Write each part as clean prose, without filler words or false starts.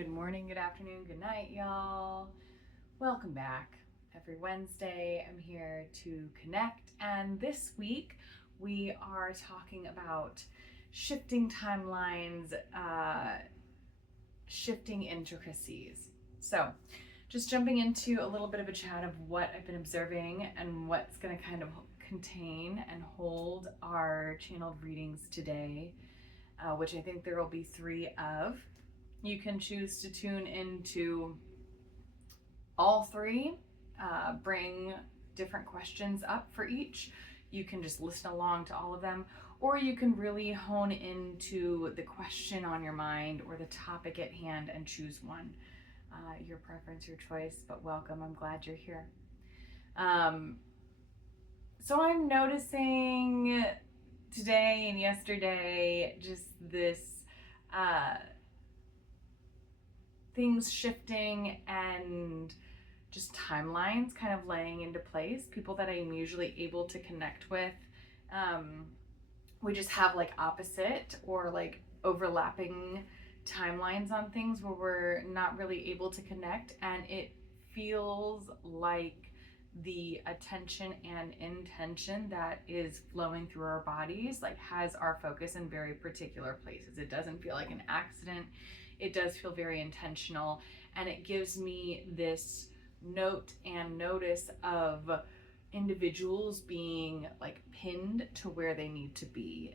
Good morning, good afternoon, good night, y'all. Welcome back. Every Wednesday, I'm here to connect, and this week we are talking about shifting timelines, shifting intricacies. So, just jumping into a little bit of a chat of what I've been observing and what's going to kind of contain and hold our channeled readings today, which I think there will be 3 of. You can choose to tune into all 3, bring different questions up for each. You can just listen along to all of them, or you can really hone into the question on your mind or the topic at hand and choose one. Your preference, your choice, but welcome. I'm glad you're here. So I'm noticing today and yesterday just this things shifting and just timelines kind of laying into place. People that I'm usually able to connect with, we just have like opposite or like overlapping timelines on things where we're not really able to connect, and it feels like the attention and intention that is flowing through our bodies like has our focus in very particular places. It doesn't feel like an accident. It does feel very intentional, and it gives me this note and notice of individuals being like pinned to where they need to be.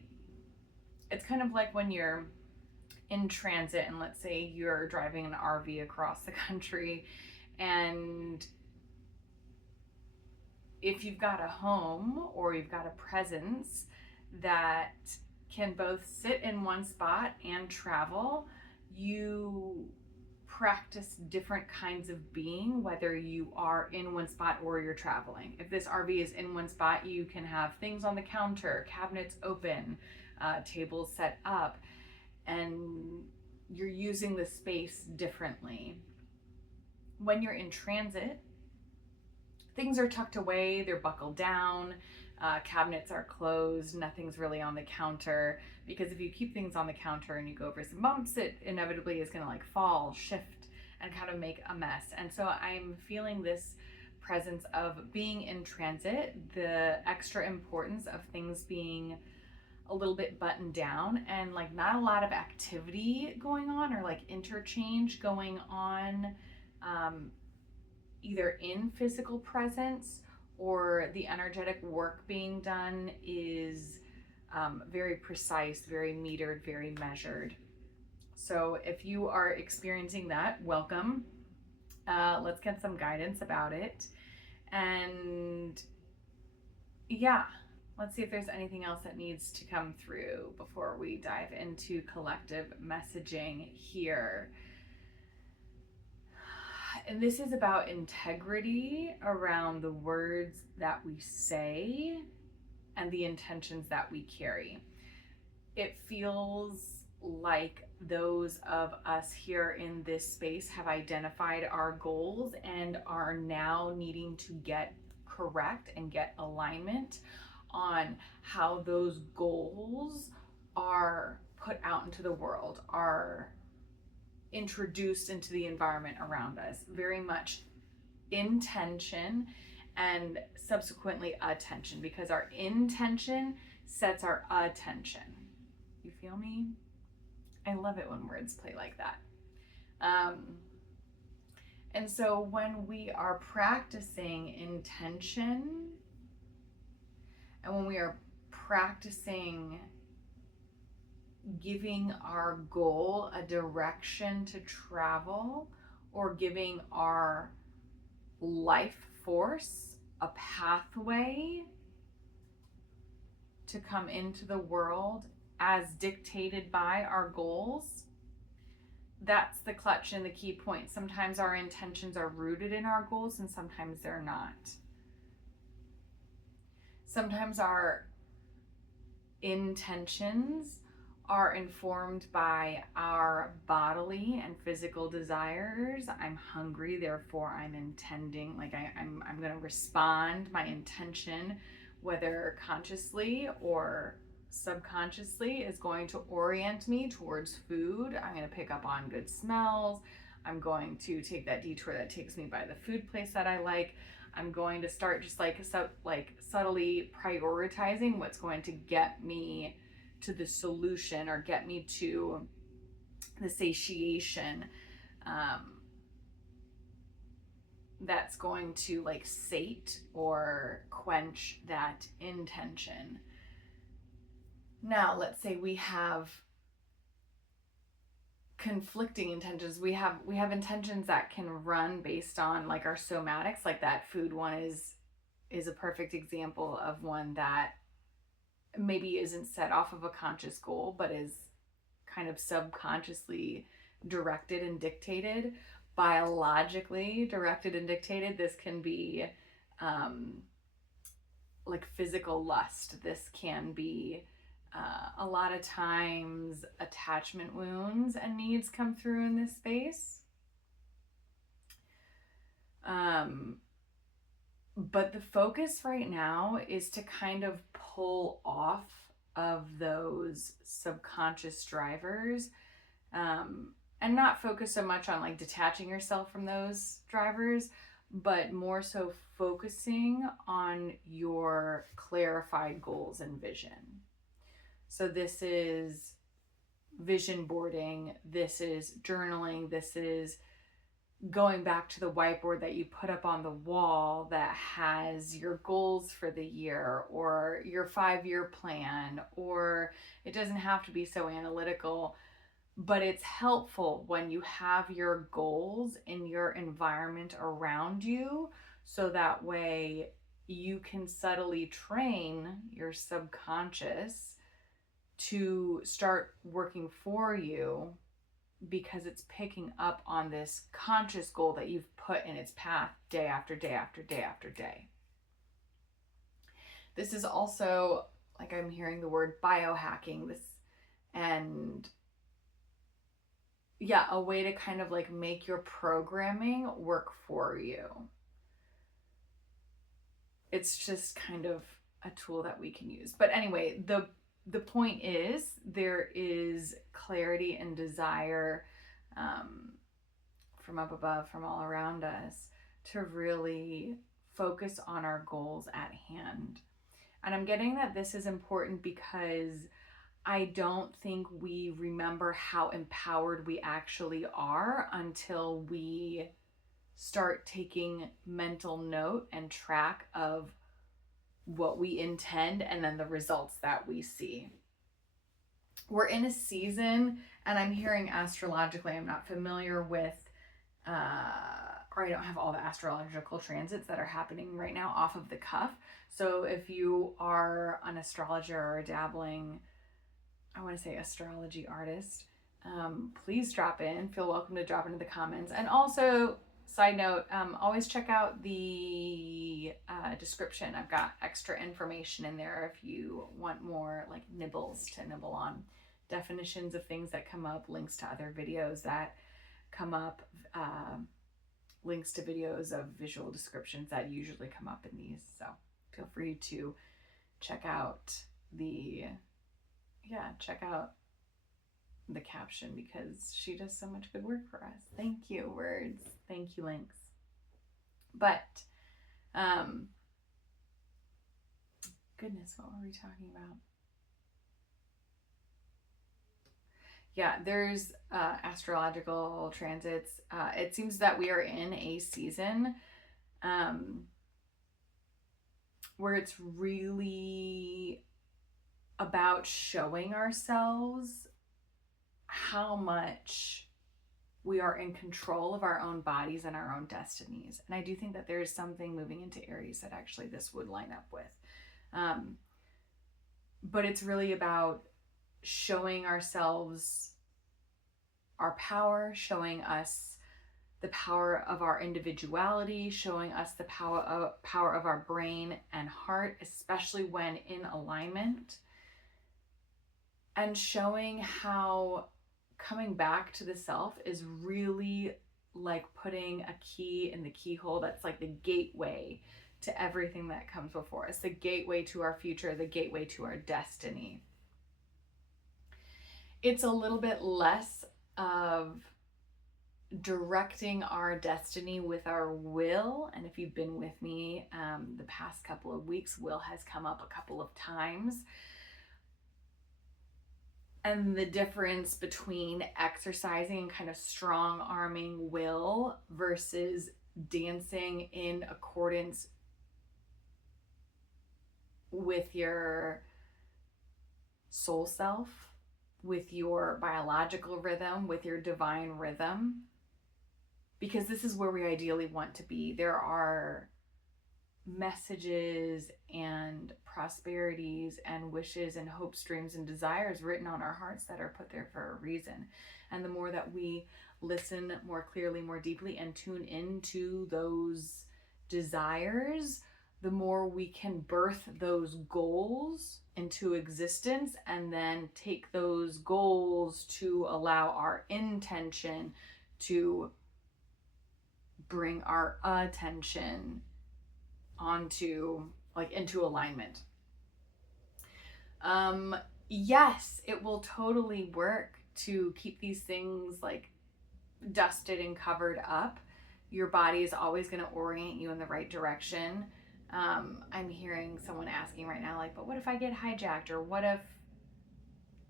It's kind of like when you're in transit and let's say you're driving an RV across the country, and if you've got a home or you've got a presence that can both sit in one spot and travel, you practice different kinds of being, whether you are in one spot or you're traveling. If this RV is in one spot, you can have things on the counter, cabinets open, tables set up, and you're using the space differently. When you're in transit, things are tucked away, they're buckled down, cabinets are closed, nothing's really on the counter, because if you keep things on the counter and you go over some bumps, it inevitably is gonna like fall, shift, and kind of make a mess. And so I'm feeling this presence of being in transit, the extra importance of things being a little bit buttoned down and like not a lot of activity going on or like interchange going on, either in physical presence or the energetic work being done is very precise, very metered, very measured. So if you are experiencing that, welcome. Let's get some guidance about it. And yeah, let's see if there's anything else that needs to come through before we dive into collective messaging here. And this is about integrity around the words that we say and the intentions that we carry. It feels like those of us here in this space have identified our goals and are now needing to get correct and get alignment on how those goals are put out into the world, are introduced into the environment around us. Very much intention and subsequently attention, because our intention sets our attention. You feel me? I love it when words play like that. And so when we are practicing intention and when we are practicing giving our goal a direction to travel, or giving our life force a pathway to come into the world as dictated by our goals, that's the clutch and the key point. Sometimes our intentions are rooted in our goals and sometimes they're not. Sometimes our intentions are informed by our bodily and physical desires. I'm hungry, therefore I'm intending, like I'm going to respond. My intention, whether consciously or subconsciously is going to orient me towards food. I'm going to pick up on good smells. I'm going to take that detour that takes me by the food place that I like. I'm going to start just like subtly prioritizing what's going to get me to the solution or get me to the satiation that's going to like sate or quench that intention. Now, let's say we have conflicting intentions. We have intentions that can run based on like our somatics, like that food one is a perfect example of one that maybe isn't set off of a conscious goal, but is kind of subconsciously directed and dictated, biologically directed and dictated. This can be like physical lust. This can be a lot of times attachment wounds and needs come through in this space. But the focus right now is to kind of pull off of those subconscious drivers, and not focus so much on like detaching yourself from those drivers, but more so focusing on your clarified goals and vision. So this is vision boarding, this is journaling, this is going back to the whiteboard that you put up on the wall that has your goals for the year or your 5-year plan, or it doesn't have to be so analytical, but it's helpful when you have your goals in your environment around you, so that way you can subtly train your subconscious to start working for you, because it's picking up on this conscious goal that you've put in its path day after day after day after day. This is also, like, I'm hearing the word biohacking, this, and yeah, a way to kind of like make your programming work for you. It's just kind of a tool that we can use. But anyway, the point is, there is clarity and desire from up above, from all around us, to really focus on our goals at hand. And I'm getting that this is important because I don't think we remember how empowered we actually are until we start taking mental note and track of what we intend and then the results that we see. We're in a season, and I'm hearing astrologically, I'm not familiar with, or I don't have all the astrological transits that are happening right now off of the cuff. So if you are an astrologer or a dabbling, I want to say astrology artist, please drop in. Feel welcome to drop into the comments. And also, side note, always check out the description. I've got extra information in there if you want more like nibbles to nibble on. Definitions of things that come up, links to other videos that come up, links to videos of visual descriptions that usually come up in these. So feel free to check out the caption, because she does so much good work for us. Thank you, words. Thank you, links. But goodness, what were we talking about? Yeah, there's astrological transits. It seems that we are in a season where it's really about showing ourselves how much we are in control of our own bodies and our own destinies. And I do think that there is something moving into Aries that actually this would line up with. But it's really about showing ourselves our power, showing us the power of our individuality, showing us the power of our brain and heart, especially when in alignment, and showing how coming back to the self is really like putting a key in the keyhole that's like the gateway to everything that comes before us, the gateway to our future, the gateway to our destiny. it's a little bit less of directing our destiny with our will. And if you've been with me the past couple of weeks, will has come up a couple of times. And the difference between exercising and kind of strong arming will versus dancing in accordance with your soul self, with your biological rhythm, with your divine rhythm. Because this is where we ideally want to be. There are messages and prosperities and wishes and hopes, dreams, and desires written on our hearts that are put there for a reason. And the more that we listen more clearly, more deeply, and tune into those desires, the more we can birth those goals into existence, and then take those goals to allow our intention to bring our attention onto, like, into alignment. Yes, it will totally work to keep these things like dusted and covered up. Your body is always going to orient you in the right direction. I'm hearing someone asking right now, like, but what if I get hijacked, or what if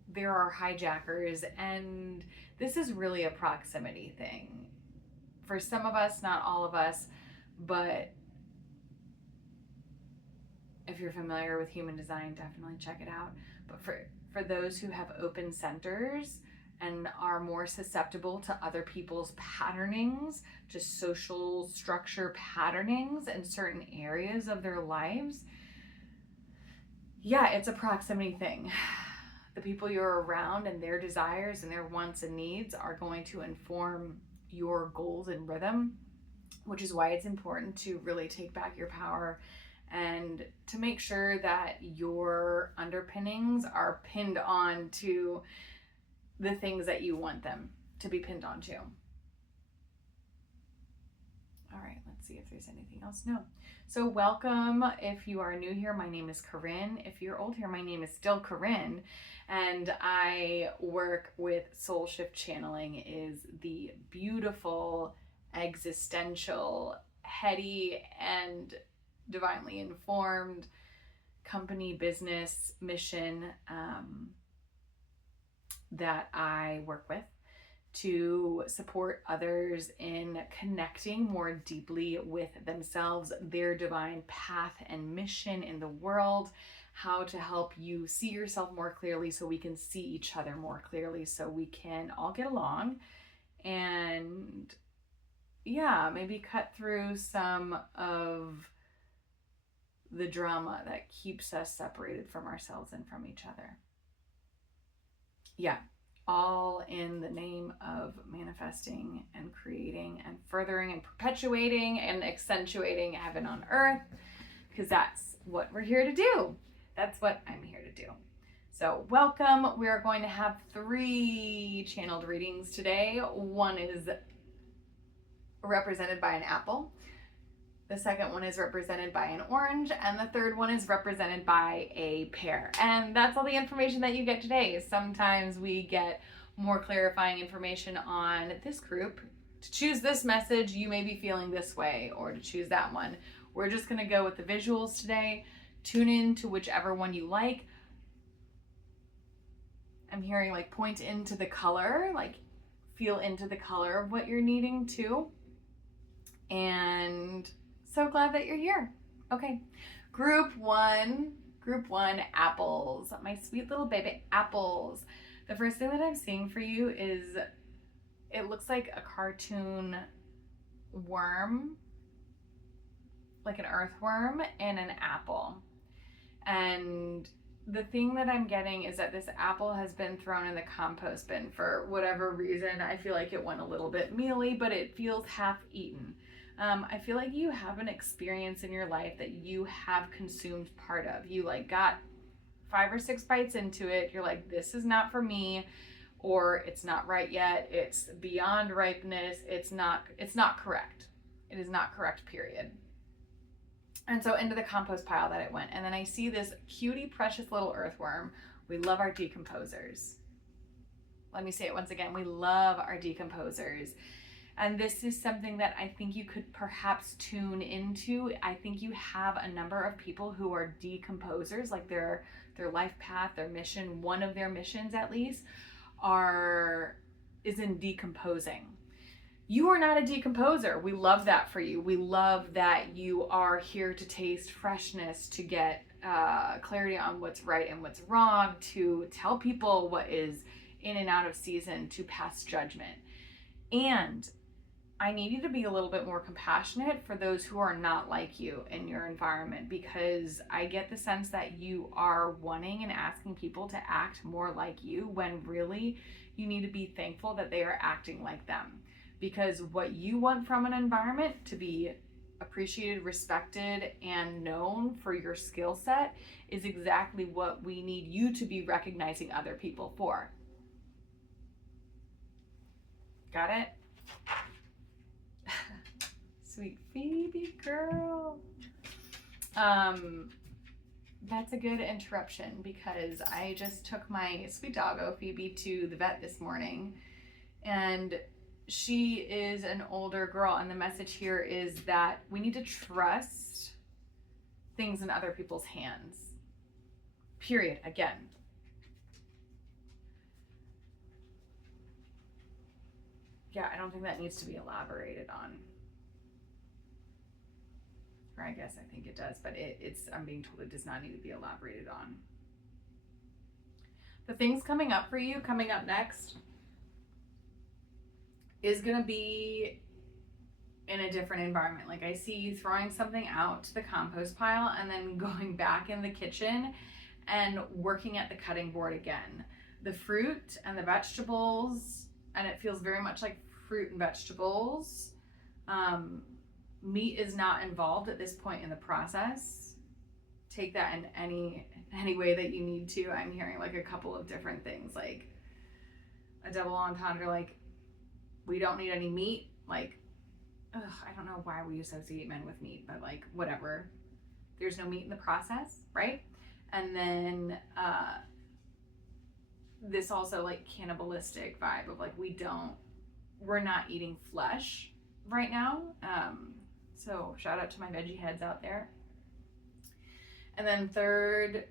there are hijackers? And this is really a proximity thing. For some of us, not all of us, but if you're familiar with human design, definitely check it out. But for those who have open centers and are more susceptible to other people's patternings, to social structure patternings in certain areas of their lives, yeah, it's a proximity thing. The people you're around and their desires and their wants and needs are going to inform your goals and rhythm, which is why it's important to really take back your power and to make sure that your underpinnings are pinned on to the things that you want them to be pinned onto. All right, let's see if there's anything else. No. So welcome. If you are new here, my name is Corinne. If you're old here, my name is still Corinne. And I work with Soulshift Channeling, is the beautiful, existential, heady, and divinely informed company, business, mission that I work with to support others in connecting more deeply with themselves, their divine path and mission in the world, how to help you see yourself more clearly so we can see each other more clearly, so we can all get along and, yeah, maybe cut through some of the drama that keeps us separated from ourselves and from each other. Yeah, all in the name of manifesting and creating and furthering and perpetuating and accentuating heaven on earth, because that's what we're here to do. That's what I'm here to do. So welcome. We are going to have 3 channeled readings today. One is represented by an apple. The second one is represented by an orange, and the third one is represented by a pear. And that's all the information that you get today. Sometimes we get more clarifying information on this group. To choose this message, you may be feeling this way, or to choose that one. We're just going to go with the visuals today. Tune in to whichever one you like. I'm hearing like point into the color, like feel into the color of what you're needing to. And so glad that you're here. Okay, group one, apples. My sweet little baby apples. The first thing that I'm seeing for you is, it looks like a cartoon worm, like an earthworm and an apple. And the thing that I'm getting is that this apple has been thrown in the compost bin for whatever reason. I feel like it went a little bit mealy, but it feels half eaten. I feel like you have an experience in your life that you have consumed part of. You like got 5 or 6 bites into it. You're like, this is not for me, or it's not right yet. It's beyond ripeness. It's not correct. It is not correct, period. And so into the compost pile that it went. And then I see this cutie, precious little earthworm. We love our decomposers. Let me say it once again. We love our decomposers. And this is something that I think you could perhaps tune into. I think you have a number of people who are decomposers, like their life path, their mission, one of their missions at least, is in decomposing. You are not a decomposer. We love that for you. We love that you are here to taste freshness, to get clarity on what's right and what's wrong, to tell people what is in and out of season, to pass judgment. And I need you to be a little bit more compassionate for those who are not like you in your environment, because I get the sense that you are wanting and asking people to act more like you, when really you need to be thankful that they are acting like them. Because what you want from an environment, to be appreciated, respected, and known for your skill set, is exactly what we need you to be recognizing other people for. Got it? Sweet Phoebe girl. That's a good interruption, because I just took my sweet doggo Phoebe to the vet this morning, and she is an older girl, and the message here is that we need to trust things in other people's hands. Period. Again. Yeah, I don't think that needs to be elaborated on. Or I guess I think it does, but I'm being told it does not need to be elaborated on. The things coming up for you, coming up next, is going to be in a different environment. Like, I see you throwing something out to the compost pile and then going back in the kitchen and working at the cutting board again. The fruit and the vegetables, and it feels very much like fruit and vegetables. Meat is not involved at this point in the process. Take that in any way that you need to. I'm hearing like a couple of different things, like a double entendre, like we don't need any meat. Like, I don't know why we associate men with meat, but like whatever. There's no meat in the process, right? And then this also like cannibalistic vibe of like we're not eating flesh right now. So shout out to my veggie heads out there. And then third,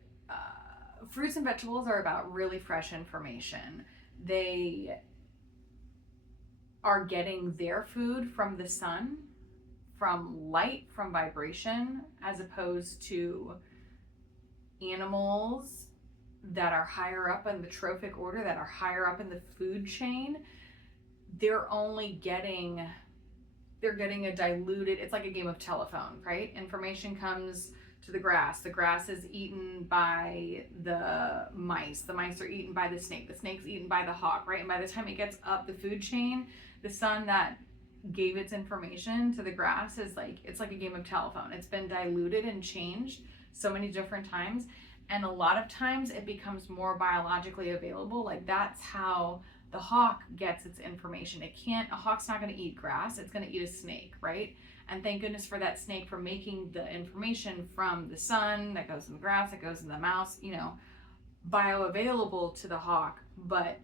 fruits and vegetables are about really fresh information. They are getting their food from the sun, from light, from vibration, as opposed to animals that are higher up in the trophic order, that are higher up in the food chain. They're getting a diluted, it's like a game of telephone, right? Information comes to the grass is eaten by the mice are eaten by the snake's eaten by the hawk, right? And by the time it gets up the food chain, the sun that gave its information to the grass it's like a game of telephone. It's been diluted and changed so many different times, and a lot of times it becomes more biologically available. Like, that's how the hawk gets its information. A hawk's not going to eat grass, it's going to eat a snake, right? And thank goodness for that snake for making the information from the sun that goes in the grass, that goes in the mouse, bioavailable to the hawk. But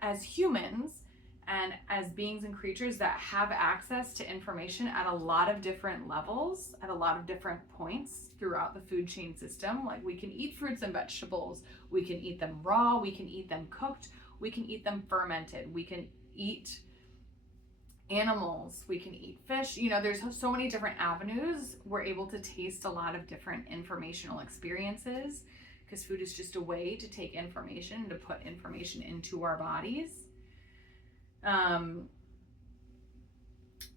as humans and as beings and creatures that have access to information at a lot of different levels, at a lot of different points throughout the food chain system, like we can eat fruits and vegetables, we can eat them raw, we can eat them cooked, we can eat them fermented, we can eat animals, we can eat fish. There's so many different avenues. We're able to taste a lot of different informational experiences, because food is just a way to take information, to put information into our bodies.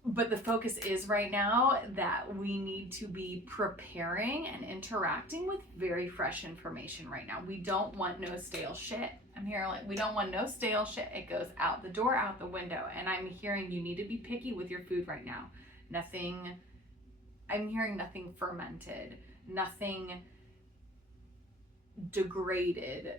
But the focus is right now that we need to be preparing and interacting with very fresh information right now. We don't want no stale shit. I'm hearing like, we don't want no stale shit. It goes out the door, out the window. And I'm hearing you need to be picky with your food right now. I'm hearing nothing fermented, nothing degraded,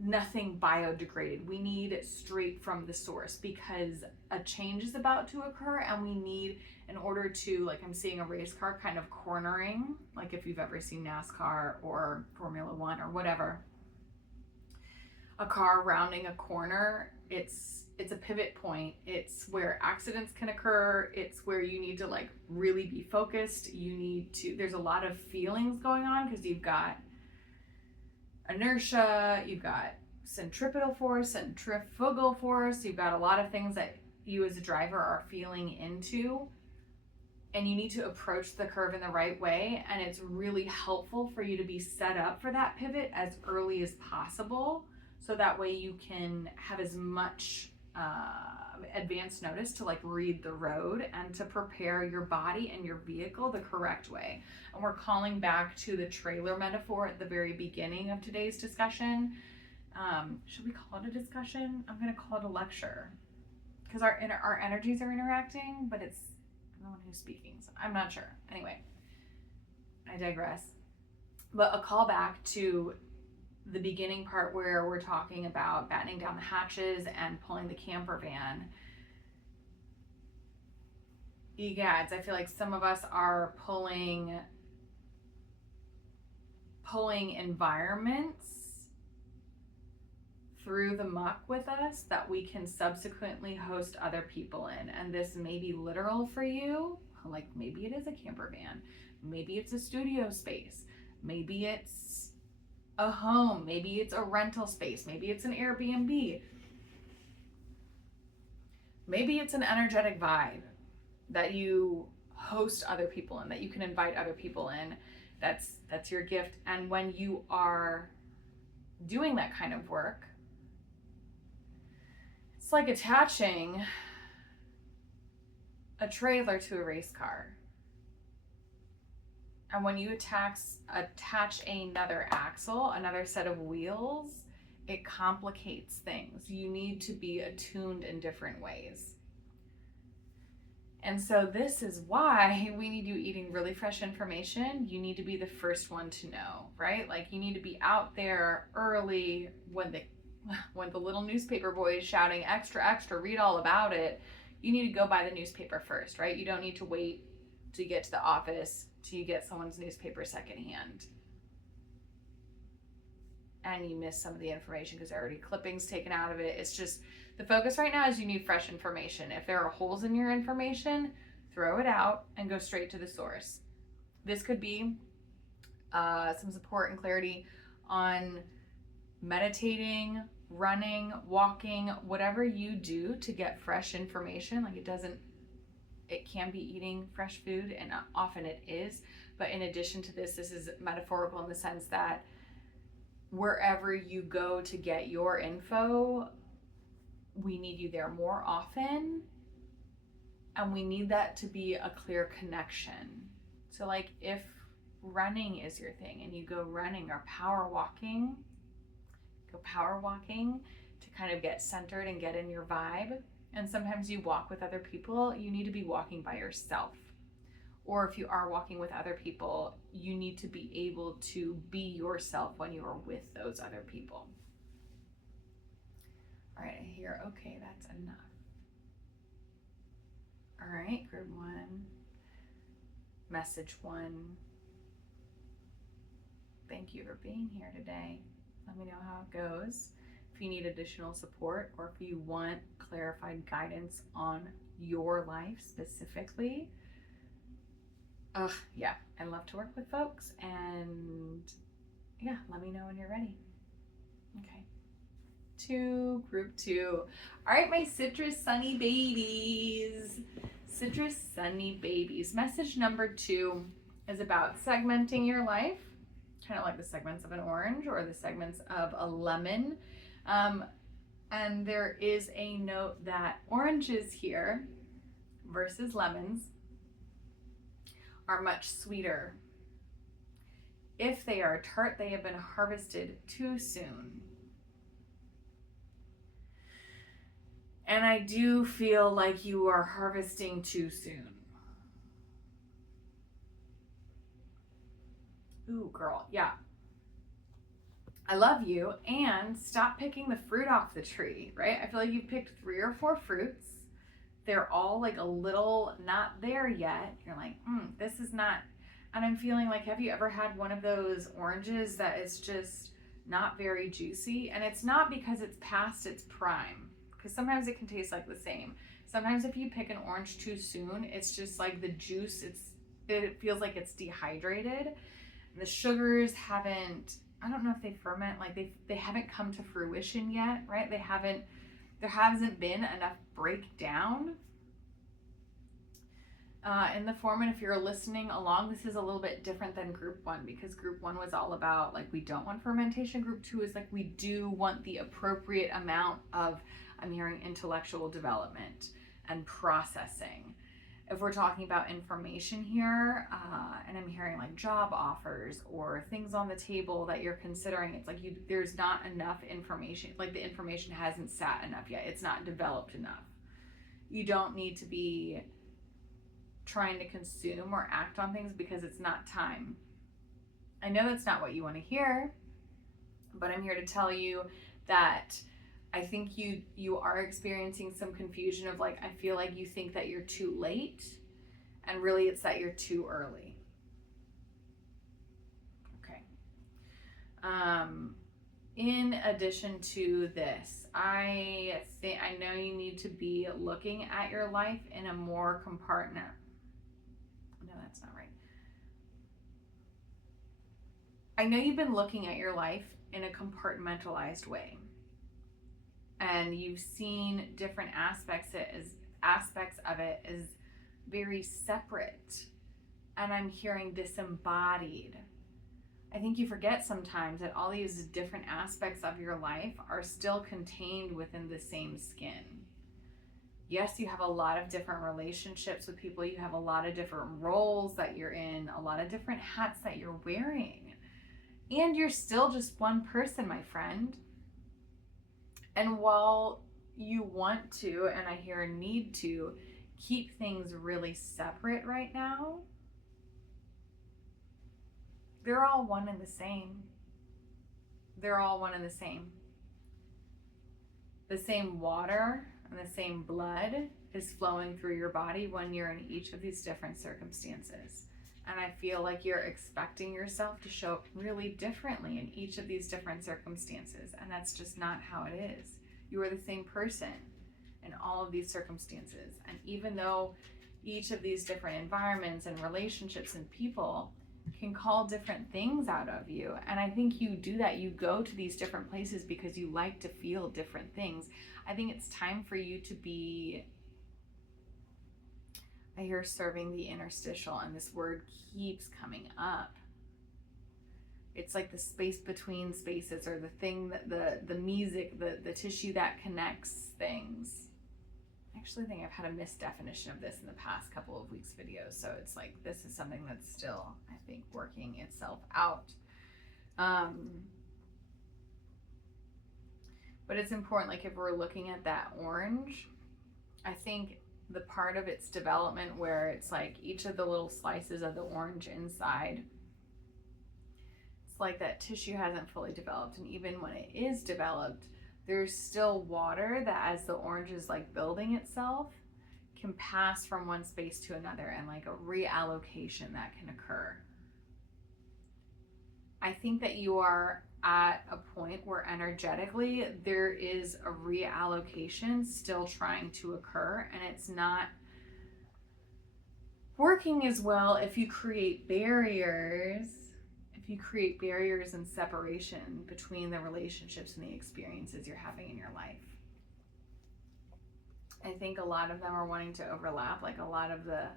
nothing biodegraded. We need straight from the source, because a change is about to occur, and we need, in order to, like, I'm seeing a race car kind of cornering, like if you've ever seen NASCAR or Formula One or whatever, a car rounding a corner. It's a pivot point. It's where accidents can occur. It's where you need to like really be focused. There's a lot of feelings going on because you've got inertia, you've got centripetal force, centrifugal force, you've got a lot of things that you as a driver are feeling into, and you need to approach the curve in the right way. And it's really helpful for you to be set up for that pivot as early as possible, so that way you can have as much advance notice to like read the road and to prepare your body and your vehicle the correct way. And we're calling back to the trailer metaphor at the very beginning of today's discussion. Should we call it a discussion? I'm going to call it a lecture, because our energies are interacting, but it's no one who's speaking, so I'm not sure. Anyway, I digress. But a callback to the beginning part where we're talking about battening down the hatches and pulling the camper van. Egads, I feel like some of us are pulling environments through the muck with us that we can subsequently host other people in. And this may be literal for you, like maybe it is a camper van, maybe it's a studio space, maybe it's a home, maybe it's a rental space, maybe it's an Airbnb, maybe it's an energetic vibe that you host other people in, that you can invite other people in. That's your gift. And when you are doing that kind of work, it's like attaching a trailer to a race car. And when you attach another axle, another set of wheels, it complicates things. You need to be attuned in different ways. And so this is why we need you eating really fresh information. You need to be the first one to know, right? Like you need to be out there early when the little newspaper boy is shouting, extra, extra, read all about it. You need to go buy the newspaper first, right? You don't need to wait till you get to the office till you get someone's newspaper secondhand and you miss some of the information because there are already clippings taken out of it. It's just, the focus right now is you need fresh information. If there are holes in your information, throw it out and go straight to the source. This could be some support and clarity on meditating, running, walking, whatever you do to get fresh information. Like it can be eating fresh food, and often it is. But in addition to this is metaphorical in the sense that wherever you go to get your info, we need you there more often. And we need that to be a clear connection. So like if running is your thing and you go running or power walking to kind of get centered and get in your vibe. And sometimes you walk with other people, you need to be walking by yourself. Or if you are walking with other people, you need to be able to be yourself when you are with those other people. All right, I hear, okay, that's enough. All right, group 1, message 1. Thank you for being here today. Let me know how it goes. If you need additional support or if you want clarified guidance on your life specifically, yeah, I love to work with folks, and yeah, let me know when you're ready. Okay. Group 2. All right, my citrus sunny babies. Citrus sunny babies. Message number 2 is about segmenting your life, kind of like the segments of an orange or the segments of a lemon. And there is a note that oranges here versus lemons are much sweeter. If they are tart, they have been harvested too soon. And I do feel like you are harvesting too soon. Ooh, girl, yeah. I love you, and stop picking the fruit off the tree, right? I feel like you've picked 3 or 4 fruits. They're all like a little not there yet. You're like, this is not, and I'm feeling like, have you ever had one of those oranges that is just not very juicy. And it's not because it's past its prime, because sometimes it can taste like the same. Sometimes if you pick an orange too soon, it's just like the juice, it feels like it's dehydrated. The sugars haven't, I don't know if they ferment, like they haven't come to fruition yet, right? There hasn't been enough breakdown in the form. And if you're listening along, this is a little bit different than group 1, because group 1 was all about like, we don't want fermentation. Group 2 is like, we do want the appropriate amount of, I'm hearing, intellectual development and processing. If we're talking about information here, and I'm hearing like job offers or things on the table that you're considering, it's like there's not enough information, like the information hasn't sat enough yet. It's not developed enough. You don't need to be trying to consume or act on things because it's not time. I know that's not what you want to hear, but I'm here to tell you that I think you are experiencing some confusion of like, I feel like you think that you're too late, and really it's that you're too early. Okay. In addition to this, I know you need to be looking at your life in a more compartment. No, that's not right. I know you've been looking at your life in a compartmentalized way. And you've seen different aspects of it as very separate. And I'm hearing disembodied. I think you forget sometimes that all these different aspects of your life are still contained within the same skin. Yes, you have a lot of different relationships with people. You have a lot of different roles that you're in, a lot of different hats that you're wearing. And you're still just one person, my friend. And while you want to, and I hear a need to, keep things really separate right now, they're all one and the same. They're all one and the same. The same water and the same blood is flowing through your body when you're in each of these different circumstances. And I feel like you're expecting yourself to show up really differently in each of these different circumstances. And that's just not how it is. You are the same person in all of these circumstances. And even though each of these different environments and relationships and people can call different things out of you, and I think you do that, you go to these different places because you like to feel different things. I think it's time for you to be, I hear serving the interstitial, and this word keeps coming up. It's like the space between spaces, or the thing that the music, the tissue that connects things. I actually think I've had a misdefinition of this in the past couple of weeks' videos, so it's like this is something that's still, I think, working itself out. But it's important, like if we're looking at that orange, I think the part of its development where it's like each of the little slices of the orange inside, it's like that tissue hasn't fully developed. And even when it is developed, there's still water that, as the orange is like building itself, can pass from one space to another, and like a reallocation that can occur. I think that you are at a point where energetically there is a reallocation still trying to occur, and it's not working as well if you create barriers. If you create barriers and separation between the relationships and the experiences you're having in your life. I think a lot of them are wanting to overlap, like a lot of the,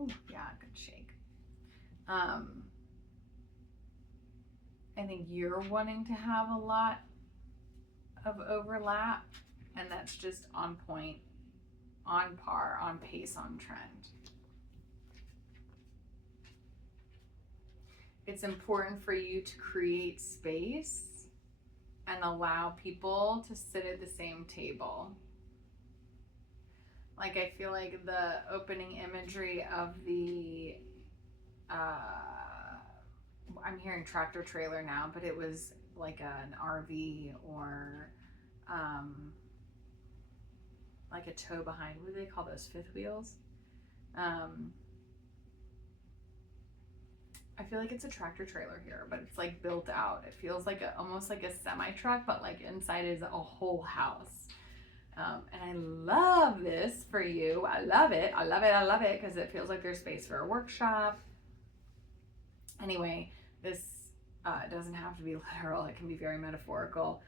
ooh, yeah, good shake. I think you're wanting to have a lot of overlap, and that's just on point, on par, on pace, on trend. It's important for you to create space and allow people to sit at the same table. Like, I feel like the opening imagery of the, I'm hearing tractor trailer now, but it was like an RV or like a tow behind, what do they call those, fifth wheels? I feel like it's a tractor trailer here, but it's like built out. It feels like almost like a semi truck, but like inside is a whole house. And I love this for you. I love it. I love it. I love it because it feels like there's space for a workshop. Anyway, this doesn't have to be literal. It can be very metaphorical.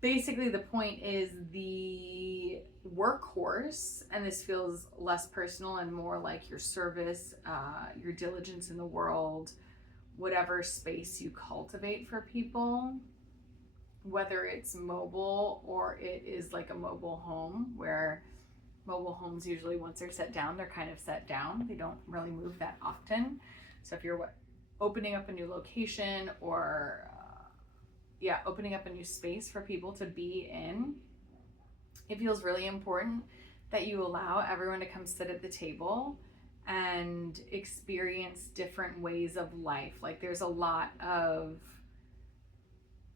Basically, the point is the workhorse, and this feels less personal and more like your service, your diligence in the world, whatever space you cultivate for people, whether it's mobile or it is like a mobile home, where mobile homes usually, once they're set down, they're kind of set down. They don't really move that often. So if you're opening up a new location or opening up a new space for people to be in, it feels really important that you allow everyone to come sit at the table and experience different ways of life. Like there's a lot of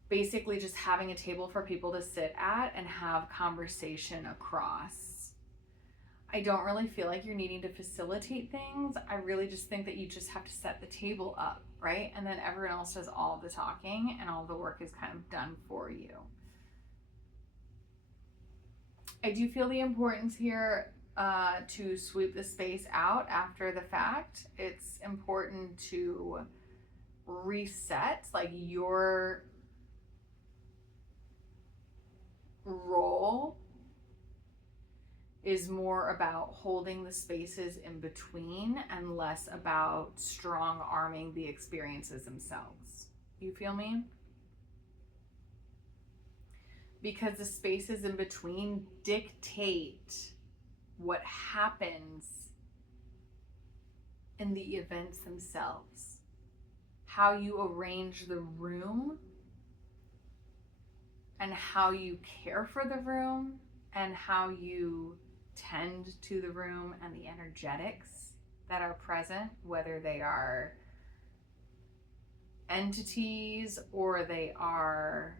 basically just having a table for people to sit at and have conversation across. I don't really feel like you're needing to facilitate things. I really just think that you just have to set the table up, right? And then everyone else does all the talking and all the work is kind of done for you. I do feel the importance here to sweep the space out after the fact. It's important to reset, like your role is more about holding the spaces in between and less about strong arming the experiences themselves. You feel me? Because the spaces in between dictate what happens in the events themselves. How you arrange the room and how you care for the room and how you tend to the room and the energetics that are present, whether they are entities or they are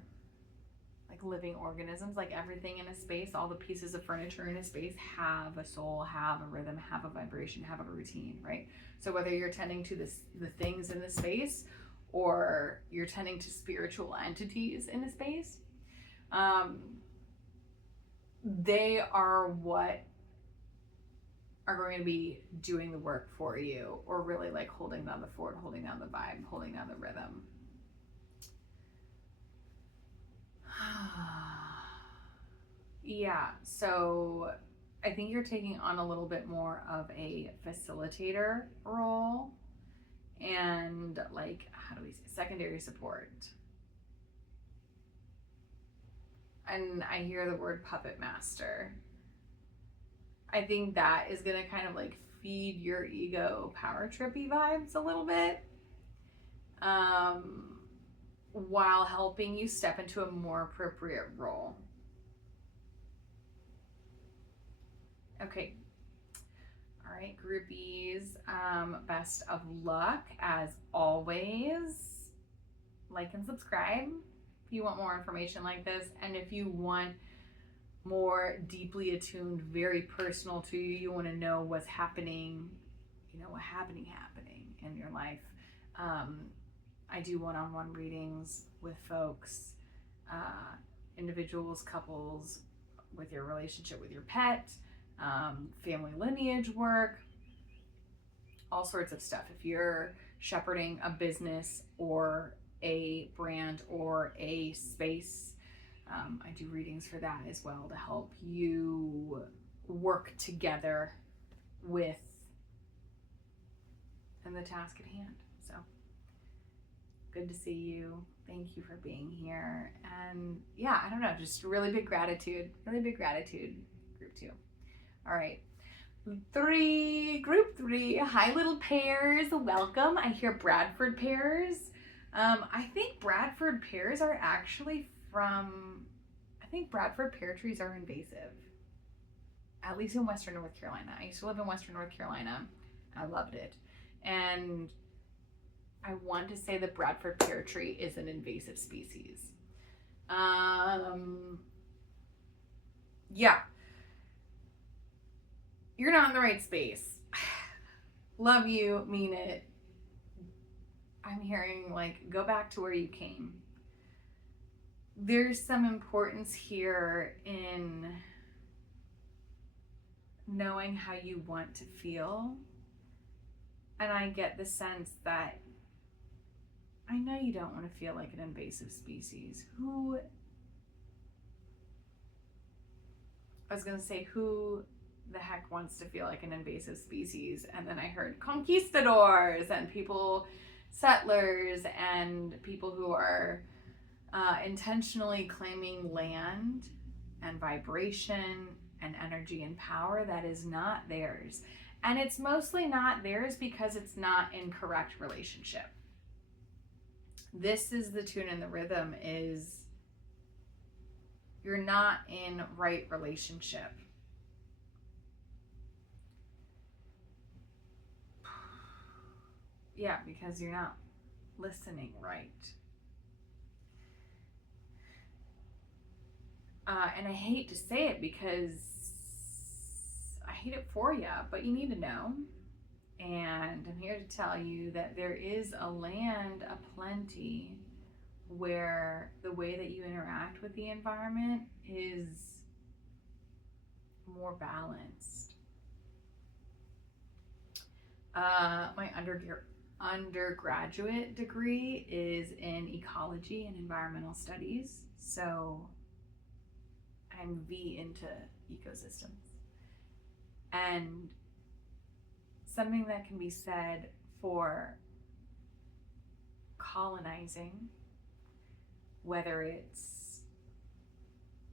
like living organisms. Like everything in a space, all the pieces of furniture in a space have a soul, have a rhythm, have a vibration, have a routine, right? So whether you're tending to the things in the space or you're tending to spiritual entities in the space, they are what are going to be doing the work for you, or really like holding down the fort, holding down the vibe, holding down the rhythm. Yeah, so I think you're taking on a little bit more of a facilitator role and like, how do we say, secondary support. And I hear the word puppet master. I think that is going to kind of like feed your ego power trippy vibes a little bit, while helping you step into a more appropriate role. Okay. All right, groupies, best of luck as always. Like and subscribe if you want more information like this, and if you want more deeply attuned, very personal to you, you want to know what's happening, what's happening in your life. I do one-on-one readings with folks, individuals, couples, with your relationship with your pet, family lineage work, all sorts of stuff. If you're shepherding a business or a brand or a space, I do readings for that as well to help you work together with and the task at hand. So good to see you. Thank you for being here. And yeah, I don't know, just really big gratitude, group 2. All right. Group 3, hi little pears, welcome. I hear Bradford pears. I think Bradford pears are actually I think Bradford pear trees are invasive, at least in Western North Carolina. I used to live in Western North Carolina. I loved it. And I want to say the Bradford pear tree is an invasive species. Yeah. You're not in the right space. Love you, mean it. I'm hearing like, go back to where you came. There's some importance here in knowing how you want to feel. And I get the sense that I know you don't want to feel like an invasive species. Who the heck wants to feel like an invasive species? And then I heard conquistadors and people, settlers, and people who are intentionally claiming land and vibration and energy and power that is not theirs. And it's mostly not theirs because it's not in correct relationship. This is the tune and the rhythm is you're not in right relationship. Yeah, because you're not listening right. And I hate to say it because I hate it for you, but you need to know. And I'm here to tell you that there is a land aplenty where the way that you interact with the environment is more balanced. My undergraduate degree is in ecology and environmental studies, so I'm V into ecosystems. And something that can be said for colonizing, whether it's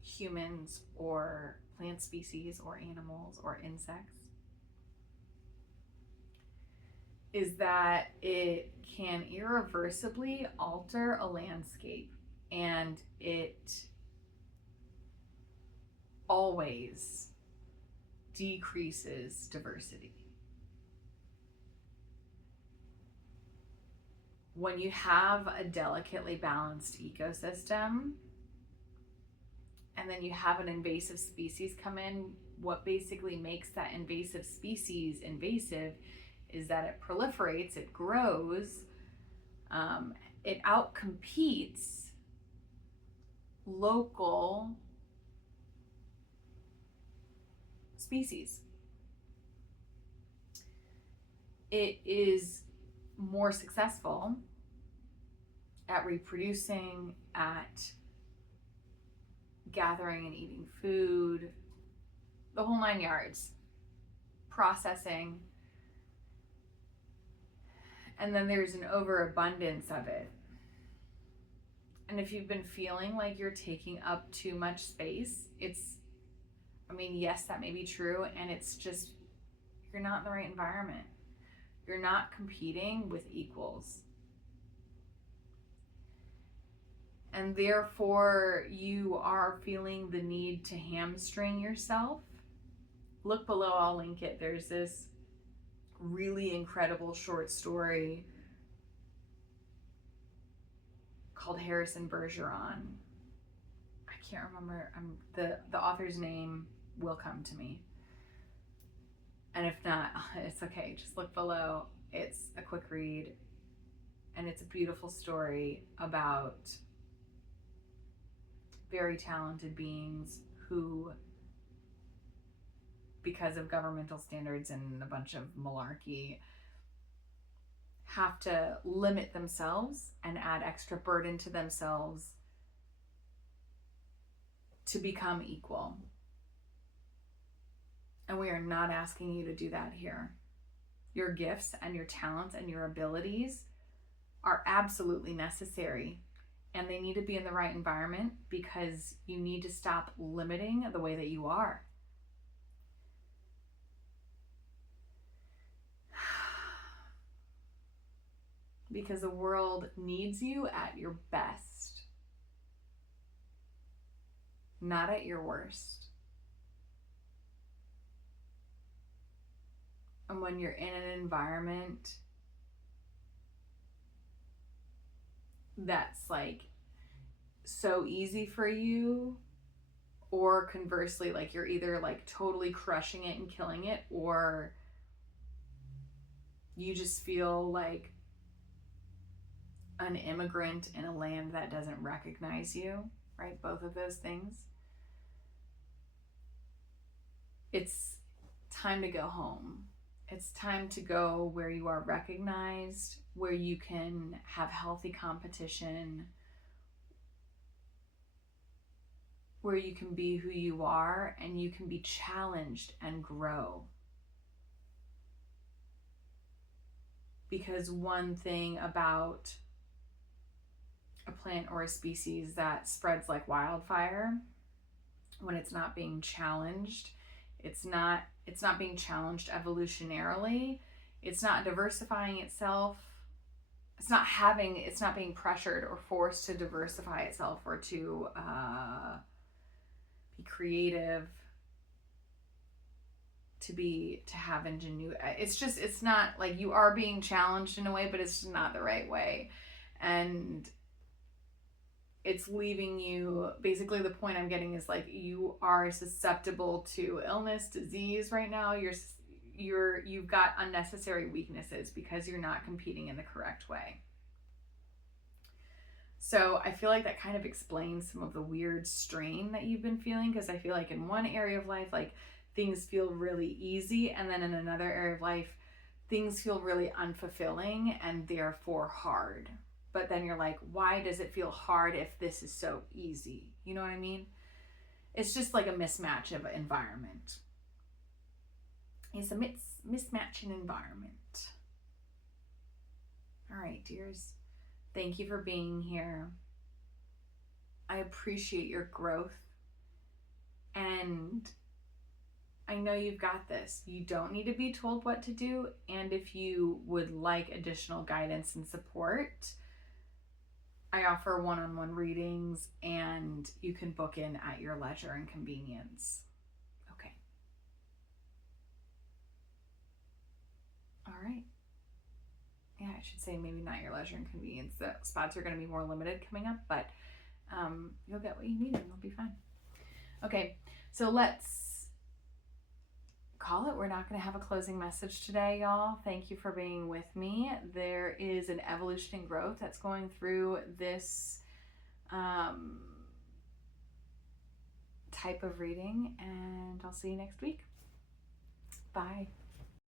humans or plant species or animals or insects, is that it can irreversibly alter a landscape, and it always decreases diversity. When you have a delicately balanced ecosystem and then you have an invasive species come in, what basically makes that invasive species invasive is that it proliferates, it grows, it outcompetes local species. It is more successful at reproducing, at gathering and eating food, the whole 9 yards, processing. And then there's an overabundance of it. And if you've been feeling like you're taking up too much space, yes, that may be true. And it's just, you're not in the right environment. You're not competing with equals. And therefore, you are feeling the need to hamstring yourself. Look below, I'll link it. There's this really incredible short story called Harrison Bergeron. I can't remember, the author's name will come to me. And if not, it's okay, just look below. It's a quick read, and it's a beautiful story about very talented beings who, because of governmental standards and a bunch of malarkey, have to limit themselves and add extra burden to themselves to become equal. And we are not asking you to do that here. Your gifts and your talents and your abilities are absolutely necessary, and they need to be in the right environment because you need to stop limiting the way that you are. Because the world needs you at your best, not at your worst. And when you're in an environment that's like so easy for you, or conversely, like you're either like totally crushing it and killing it, or you just feel like an immigrant in a land that doesn't recognize you, right? Both of those things. It's time to go home. It's time to go where you are recognized, where you can have healthy competition, where you can be who you are and you can be challenged and grow. Because one thing about a plant or a species that spreads like wildfire, when it's not being challenged, it's not being challenged evolutionarily, it's not diversifying itself, it's not being pressured or forced to diversify itself or to be creative, to have ingenuity. It's not like you are being challenged in a way, but it's not the right way. And it's leaving you, basically the point I'm getting is like, you are susceptible to illness, disease right now. You've got unnecessary weaknesses because you're not competing in the correct way. So I feel like that kind of explains some of the weird strain that you've been feeling, because I feel like in one area of life, like things feel really easy, and then in another area of life, things feel really unfulfilling and therefore hard. But then you're like, why does it feel hard if this is so easy? You know what I mean? It's just like a mismatch of environment. It's a mismatch in environment. All right, dears. Thank you for being here. I appreciate your growth. And I know you've got this. You don't need to be told what to do. And if you would like additional guidance and support, I offer one-on-one readings, and you can book in at your leisure and convenience. Okay. All right. Yeah, I should say maybe not your leisure and convenience. The spots are going to be more limited coming up, but you'll get what you need and it'll be fine. Okay, so let's call it. We're not going to have a closing message today, y'all. Thank you for being with me. There is an evolution and growth that's going through this type of reading, and I'll see you next week. Bye.